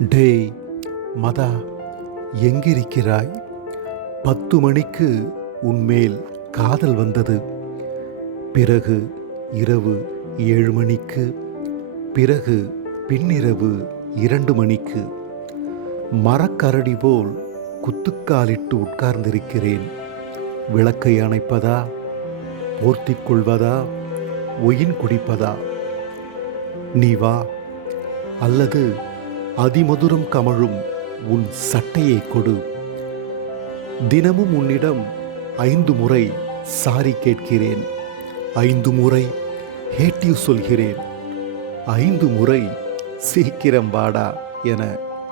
டேய் மதா, எங்கிருக்கிறாய்? 10 மணிக்கு உன்மேல் காதல் வந்தது. பிறகு இரவு 7 மணிக்கு, பிறகு பின்னிரவு 2 மணிக்கு மரக்கரடி போல் குத்துக்காலிட்டு உட்கார்ந்திருக்கிறேன். விளக்கை அணைப்பதா, போர்த்திக் கொள்வதா, ஒயின் குடிப்பதா? நீ வா, அல்லது அதிமதுரம் கமழும் உன் சட்டையை கொடு. தினமும் உன்னிடம் 5 முறை சாரி கேட்கிறேன், 5 முறை ஹேட் யூ சொல்கிறேன், 5 முறை சீக்கிரம் வாடா என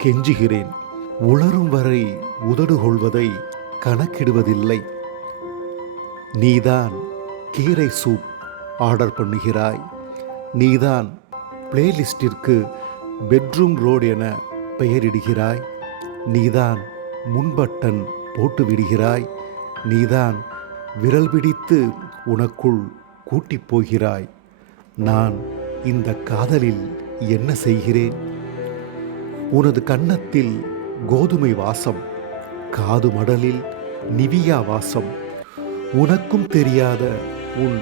கெஞ்சுகிறேன். உளரும் வரை உதடு கொள்வதை கணக்கிடுவதில்லை. நீதான் கீரை சூப் ஆர்டர் பண்ணுகிறாய், நீதான் பிளேலிஸ்டிற்கு பெட்ரூம் ரோடு என பெயரிடுகிறாய், நீதான் முன்பட்டன் போட்டு விடுகிறாய், நீதான் விரல் பிடித்து உனக்குள் கூட்டிப் போகிறாய். நான் இந்த காதலில் என்ன செய்கிறேன்? உனது கன்னத்தில் கோதுமை வாசம், காது மடலில் நிவியா வாசம். உனக்கும் தெரியாத உன்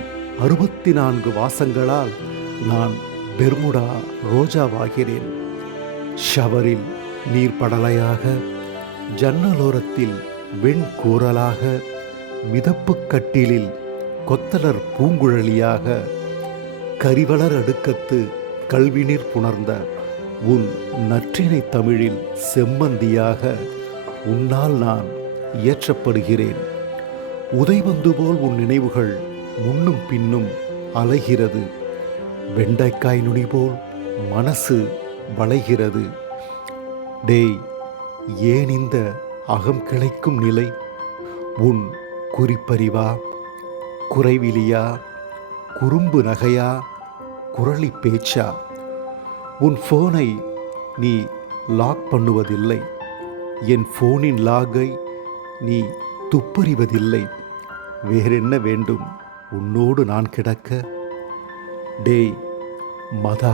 64 வாசங்களால் நான் பெர்முடா ரோஜாவாகிறேன். ஷவரில் நீர்ப்படலையாக, ஜன்னலோரத்தில் வெண்கூறலாக, மிதப்பு கட்டிலில் கொத்தலர் பூங்குழலியாக, கரிவளர் அடுக்கத்து கல்விநீர் புணர்ந்த உன் நற்றினை தமிழில் செம்மந்தியாக உன்னால் நான் இயற்றப்படுகிறேன். உதைபந்து போல் உன் நினைவுகள் முன்னும் பின்னும் அலைகிறது. வெண்டைக்காய் நுனி போல் மனசு வளைகிறது. டேய், ஏன் இந்த அகம் கிளைக்கும் நிலை? உன் குறிப்பறிவா, குறைவிலியா, குறும்பு நகையா, குரளி பேச்சா? உன் ஃபோனை நீ லாக் பண்ணுவதில்லை, என் ஃபோனின் லாகை நீ துப்பறிவதில்லை. வேறென்ன வேண்டும் உன்னோடு நான் கிடக்க? டேய் மதா,